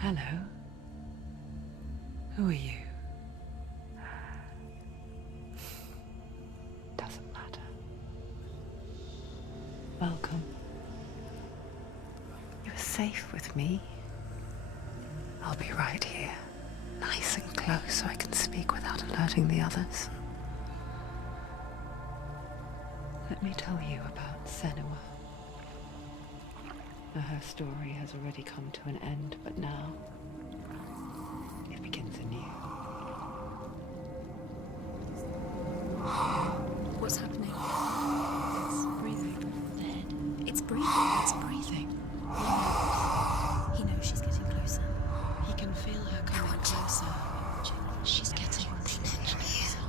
Hello. Who are you? Doesn't matter. Welcome. You're safe with me. I'll be right here, nice and close so I can speak without alerting the others. Let me tell you about Senua. Her story has already come to an end, but now it begins anew. What's happening? It's breathing. The head. It's breathing. It's breathing. He knows she's getting closer. He can feel her coming closer. She's getting closer.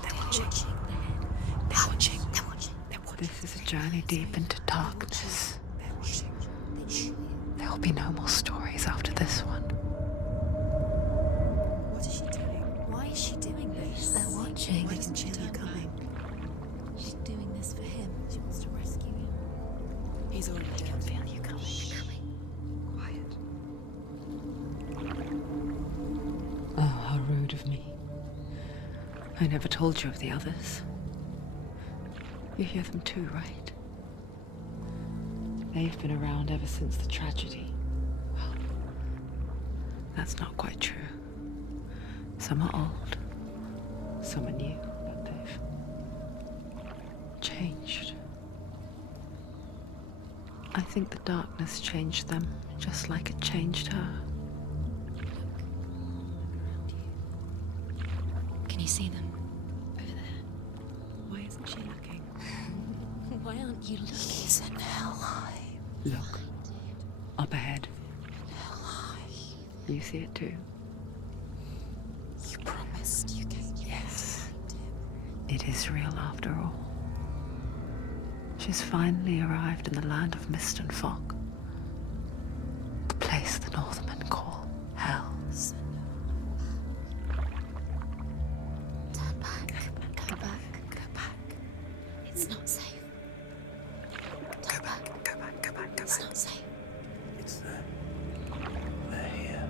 They're watching. The head. They're watching. They're watching. They're watching. This is a journey deep into darkness. They're watching. There'll be no more stories after this one. What is she doing? Why is she doing this? They're watching. They can feel her coming. She's doing this for him. She wants to rescue him. He's already dead. I can feel you coming. Quiet. Oh, how rude of me. I never told you of the others. You hear them too, right? They've been around ever since the tragedy. Well, that's not quite true. Some are old, some are new, but they've changed. I think the darkness changed them, just like it changed her. Can you see them? Over there. Why isn't she looking? Why aren't you looking? He's in hell high. Look, up ahead. Hell high. You see it too? You promised you gave you. Yes. It is real after all. She's finally arrived in the land of mist and fog. The place the Northmen call hell. Turn back. Go back. Go back. It's not safe. Turn back. Go back, go back, go It's back. not safe. It's them. They're here.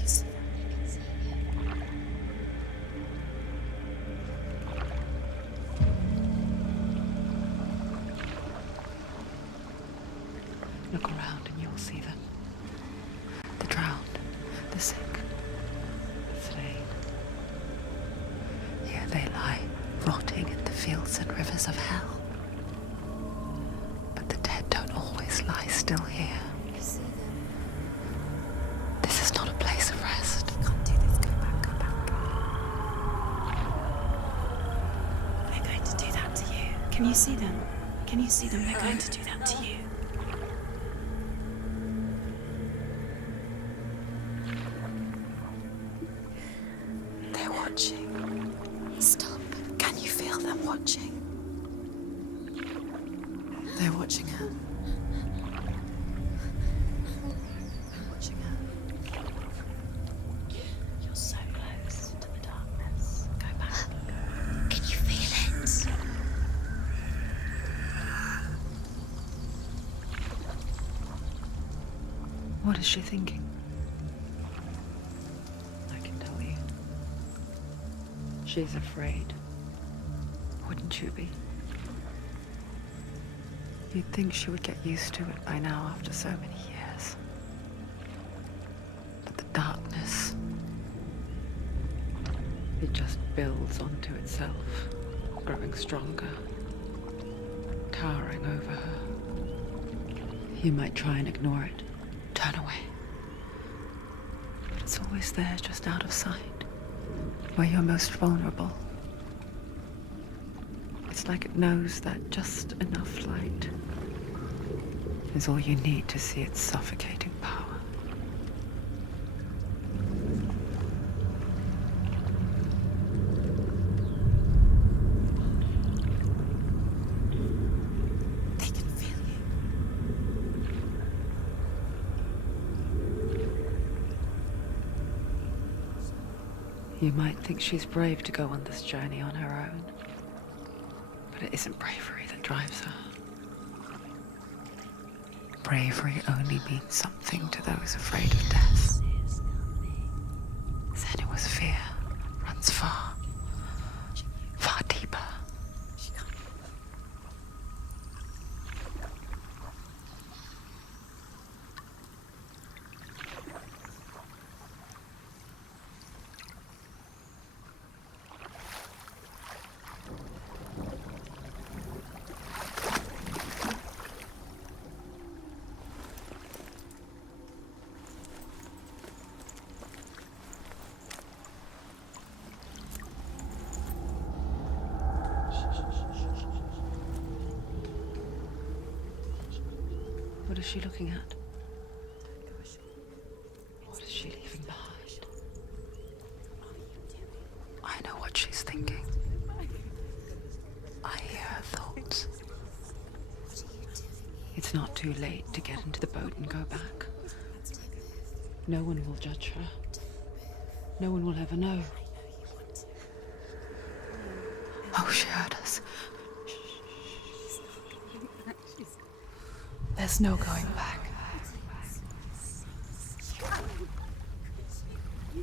You see them? I can see you. Look around and you'll see them. The drowned, the sick, the slain. Here they lie, rotting in the fields and rivers of hell. But the dead don't always lie still here. You see them? This is not a place of rest. You can't do this. Go back. Go back. They're going to do that to you. Can you see them? Can you see them? They're going to do that to you. They're watching. Stop. Can you feel them watching? They're watching her. They're watching her. You're so close to the darkness. Go back. Can you feel it? What is she thinking? I can tell you. She's afraid. Wouldn't you be? You'd think she would get used to it by now after so many years. But the darkness, it just builds onto itself, growing stronger, towering over her. You might try and ignore it, turn away. But it's always there, just out of sight, where you're most vulnerable. It's like it knows that just enough light is all you need to see its suffocating power. They can feel you. You might think she's brave to go on this journey on her own, but it isn't bravery that drives her. bravery only means something to those afraid of death. Senua's fear runs far, far deeper. What is she looking at? What is she leaving behind? I know what she's thinking. I hear her thoughts. It's not too late to get into the boat and go back. No one will judge her. No one will ever know. Oh, she heard us. There's no going back. You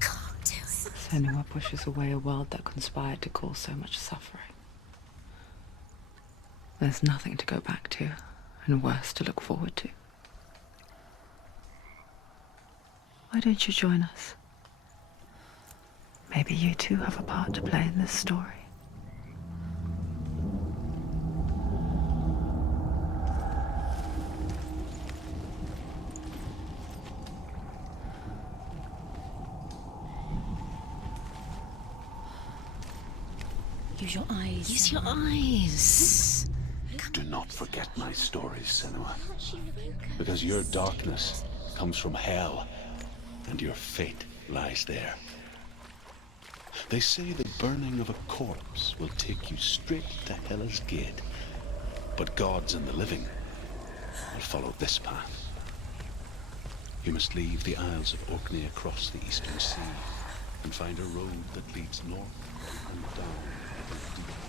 can't do it. Senua pushes away a world that conspired to cause so much suffering. There's nothing to go back to, and worse to look forward to. Why don't you join us? Maybe you too have a part to play in this story. Use your eyes. Use your eyes. Do not forget my stories, Senua. Because your darkness comes from hell, and your fate lies there. They say the burning of a corpse will take you straight to Hela's gate. But gods and the living will follow this path. You must leave the Isles of Orkney across the eastern sea and find a road that leads north and down.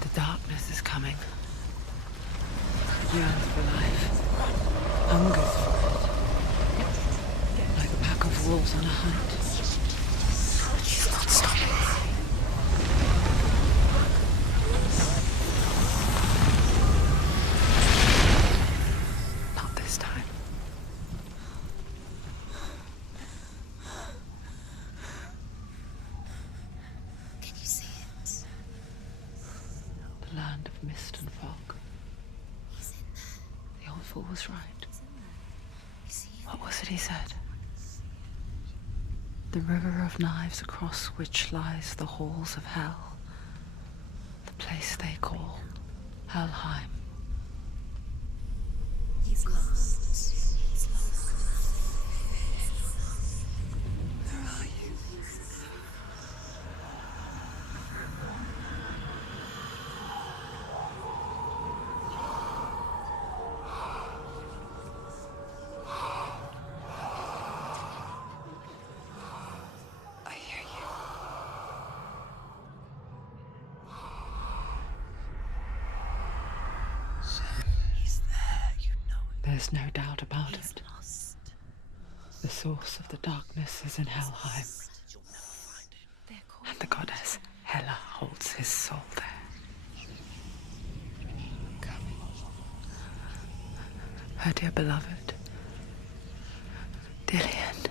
The darkness is coming. It yearns for life, hungers for it, like a pack of wolves on a hunt. She's not stopping. Not this time. Can you see it? The land of mist and fog. He's in there. The old fool was right. You see it? What was it he said? The river of knives across which lies the halls of hell. The place they call Helheim. He's lost. He's lost. Where are you? I hear you. He's there, you know it. There's no doubt about He's it. lost. The source of the darkness is in Helheim, You'll never find him. They're called. and the goddess Hela holds his soul there. Her dear beloved, Dillian.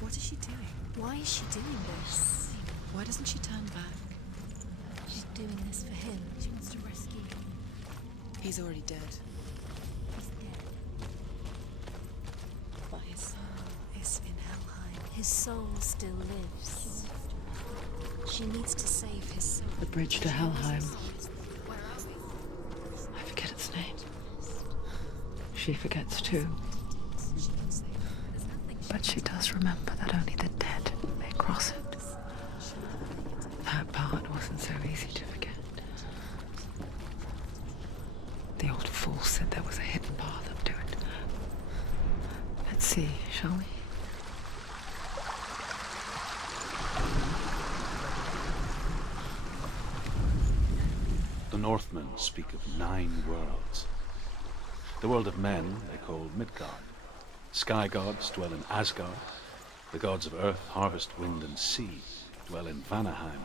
What is she doing? Why is she doing this? Why doesn't she turn back? She's doing this for him. She wants to rescue him. He's already dead. He's dead. But his soul is in Helheim. His soul still lives. She needs to save his soul. The bridge to Helheim. Where are we? I forget its name. She forgets too. But she does remember that only the dead may cross it. That part wasn't so easy to forget. The old fool said there was a hidden path up to it. Let's see, shall we? The Northmen speak of 9 worlds. The world of men they call Midgard. Sky gods dwell in Asgard. The gods of earth, harvest, wind, and sea dwell in Vanaheim.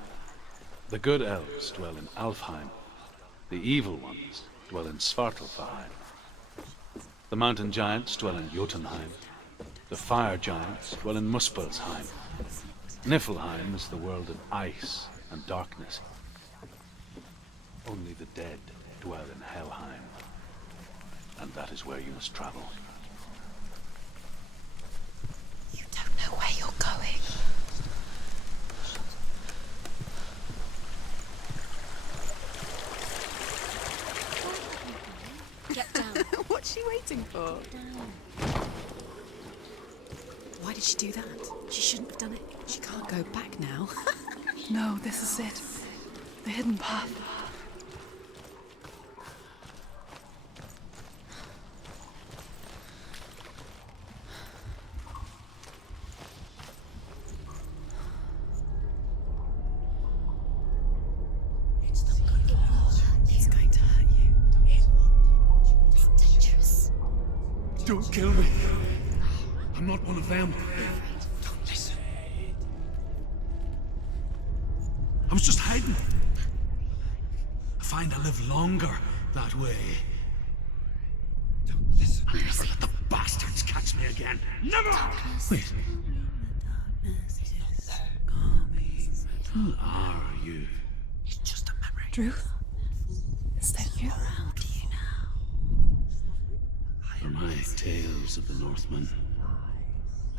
The good elves dwell in Alfheim. The evil ones dwell in Svartalfheim. The mountain giants dwell in Jotunheim. The fire giants dwell in Muspelheim. Niflheim is the world of ice and darkness. Only the dead dwell in Helheim. And that is where you must travel. You don't know where you're going. Get down. What's she waiting for? Why did she do that? She shouldn't have done it. She can't go back now. No, this is it. The hidden path. It's going to hurt you. It's dangerous. Don't kill me. I'm not one of them. Don't listen. I was just hiding. I find I live longer that way. Don't listen. I'll never let the bastards catch me again. Never! Wait. Who are you? It's just a memory. Druth? Is that you? How do you now? For my tales of the Northmen,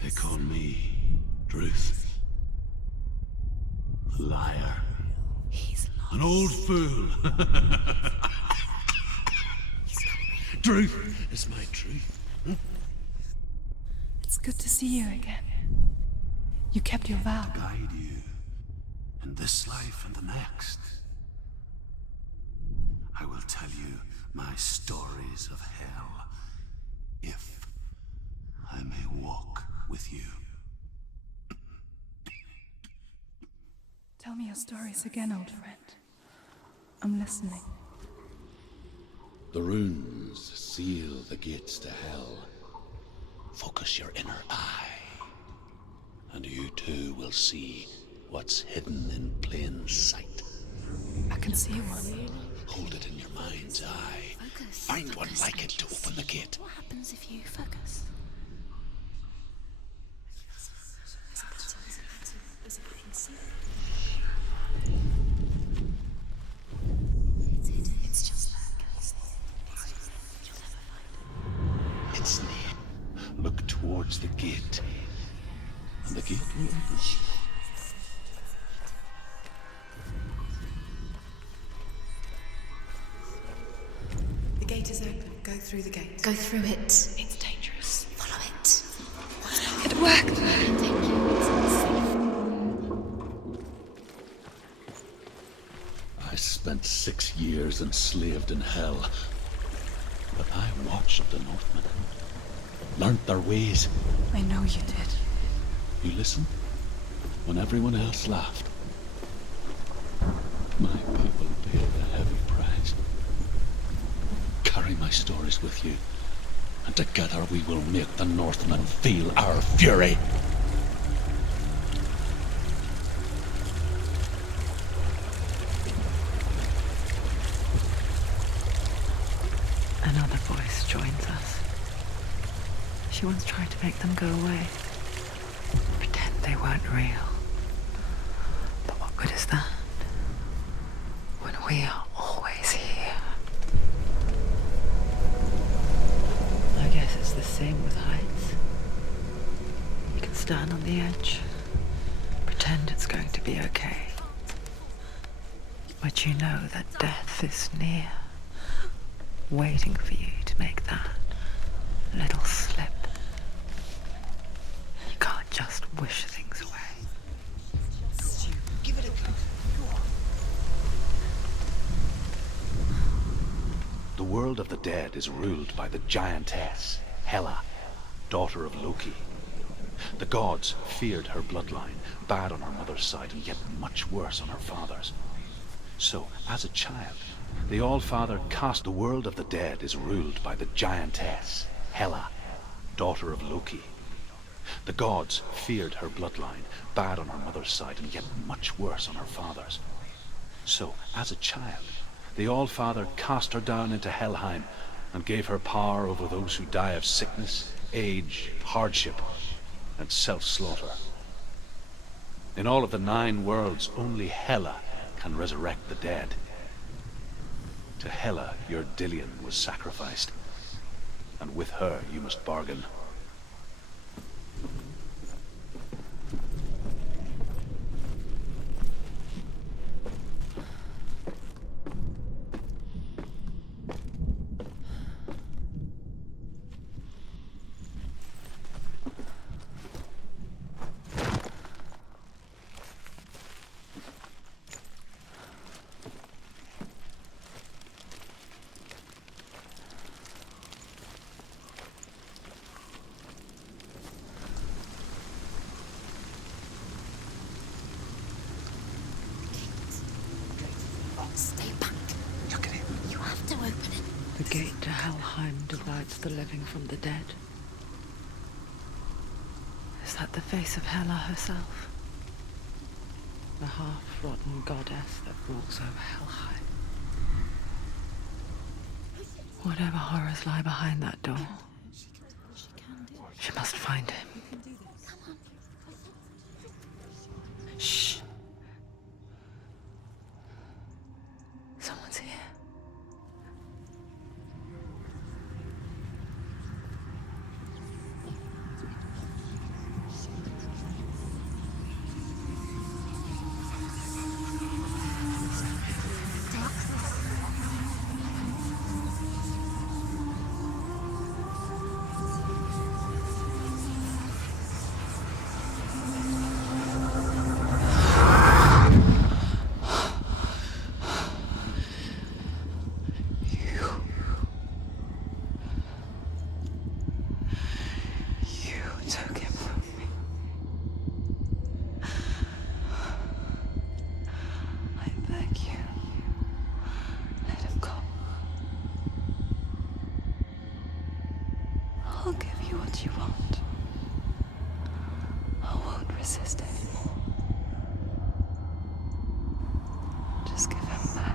they call me Druth. A liar. He's lost. An old fool. Druth is my truth. It's good to see you again. You kept your vow. Guide you in this life and the next. I will tell you my stories of hell, if I may walk with you. Tell me your stories again, old friend. I'm listening. The runes seal the gates to hell. Focus your inner eye, and you too will see what's hidden in plain sight. I can see one. Hold it in your mind's eye. Focus. Find one Focus. like it to open the gate. What happens if you focus? It's just It's near. Look towards the gate, and the gate will open. The gate is open. Go through the gate. go through it. It's dangerous. Follow it. It worked! Thank you. It's safe. I spent 6 years enslaved in hell, but I watched the Northmen, learnt their ways. I know you did. You listened when everyone else laughed. My people paid a heavy price. Carry my stories with you, and together we will make the Northmen feel our fury. Another voice joins us. She once tried to make them go away. Pretend they weren't real. But what good is that? When we are always here. I guess it's the same with heights. You can stand on the edge, pretend it's going to be okay. But you know that death is near, waiting for you to make that little slip. of the dead is ruled by the giantess, Hela, daughter of Loki. The gods feared her bloodline, bad on her mother's side and yet much worse on her father's. So, as a child, the All-Father cast the world of the dead is ruled by the giantess, Hela, daughter of Loki. The gods feared her bloodline, bad on her mother's side and yet much worse on her father's. So, as a child, the All-Father cast her down into Helheim and gave her power over those who die of sickness, age, hardship, and self-slaughter. In all of the 9 worlds, only Hela can resurrect the dead. To Hela, your Dillion was sacrificed, and with her you must bargain. Stay back. Look at it. You have to open it. The gate to Helheim divides the living from the dead. Is that the face of Hela herself? The half-rotten goddess that walks over Helheim. Whatever horrors lie behind that door, she must find him. Shh. Someone's here. Took him from me. I beg you, let him go. I'll give you what you want. I won't resist anymore. Just give him back.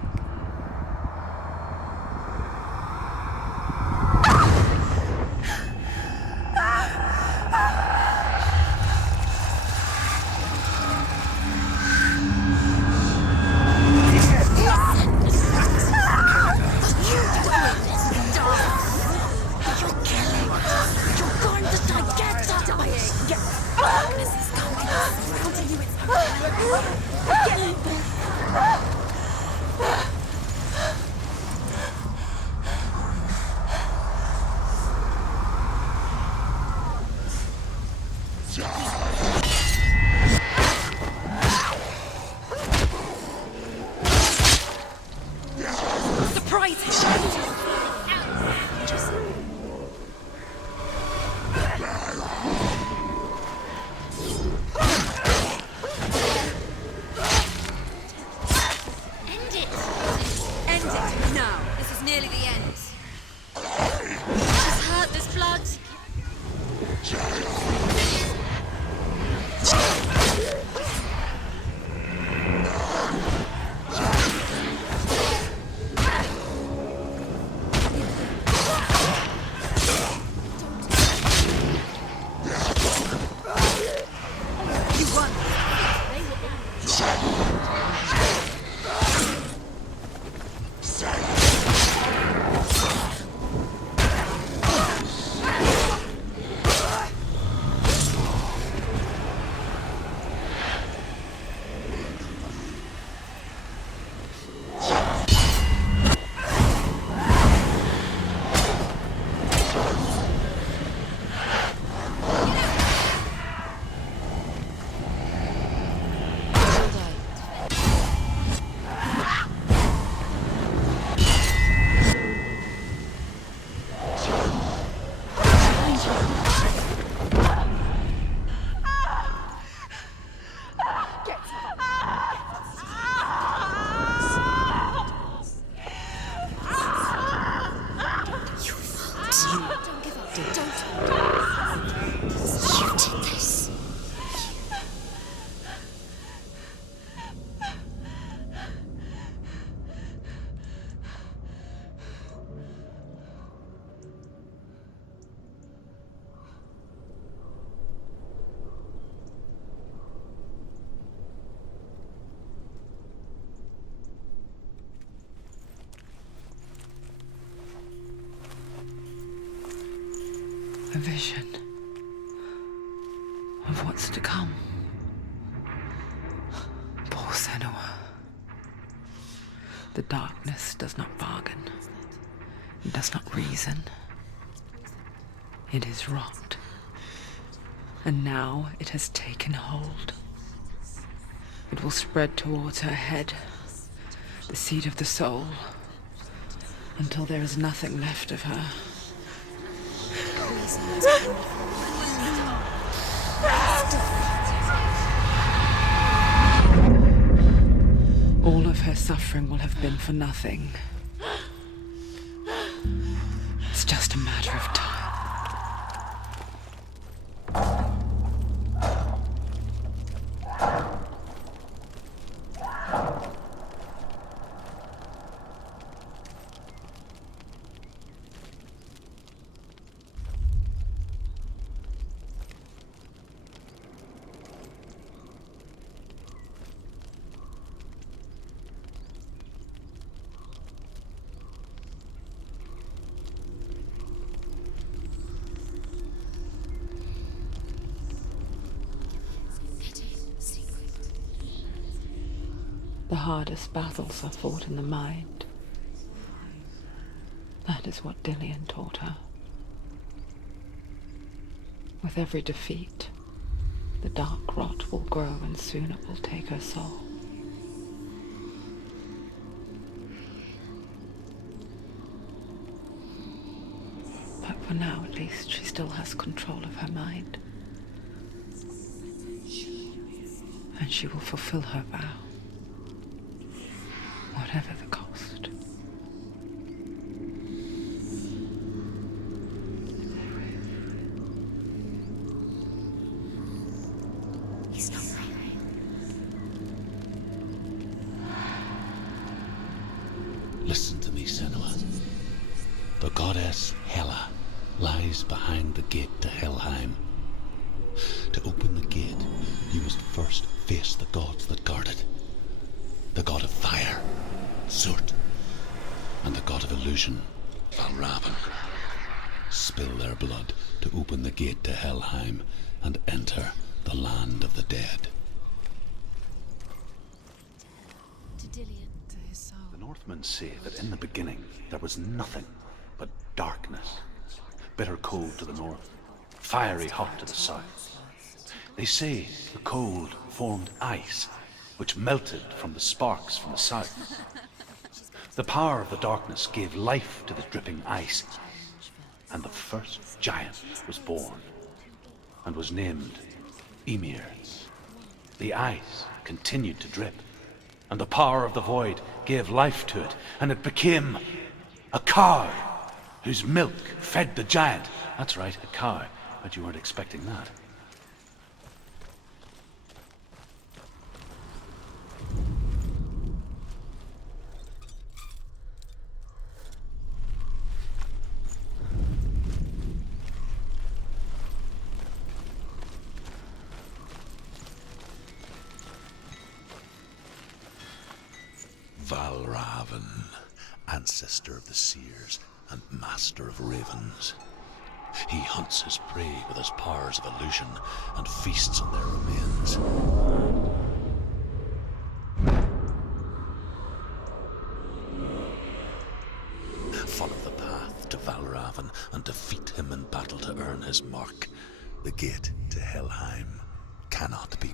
Don't. You did this. A vision of what's to come. Poor Senua. The darkness does not bargain. It does not reason. It is wrought. And now it has taken hold. It will spread towards her head, the seat of the soul, until there is nothing left of her. All of her suffering will have been for nothing. It's just a matter of time. The hardest battles are fought in the mind. That is what Dillian taught her. With every defeat, the dark rot will grow and soon it will take her soul. But for now, at least, she still has control of her mind. And she will fulfill her vow. Whatever the cost. He's not right. Listen to me, Senua. The goddess Hela lies behind the gate to Helheim. To open the gate, you must first face the gods that guard it. The god of fire, Surt, and the god of illusion, Valravan. Spill their blood to open the gate to Helheim and enter the land of the dead. To Dillian. To his soul. The Northmen say that in the beginning there was nothing but darkness. Bitter cold to the north, fiery hot to the south. They say the cold formed ice, which melted from the sparks from the south. The power of the darkness gave life to the dripping ice, and the first giant was born, and was named Ymir. The ice continued to drip, and the power of the void gave life to it, and it became a cow, whose milk fed the giant. That's right, a cow. Bet you weren't expecting that. Valravan, ancestor of the seers and master of ravens. He hunts his prey with his powers of illusion and feasts on their remains. Follow the path to Valravan and defeat him in battle to earn his mark. The gate to Helheim cannot be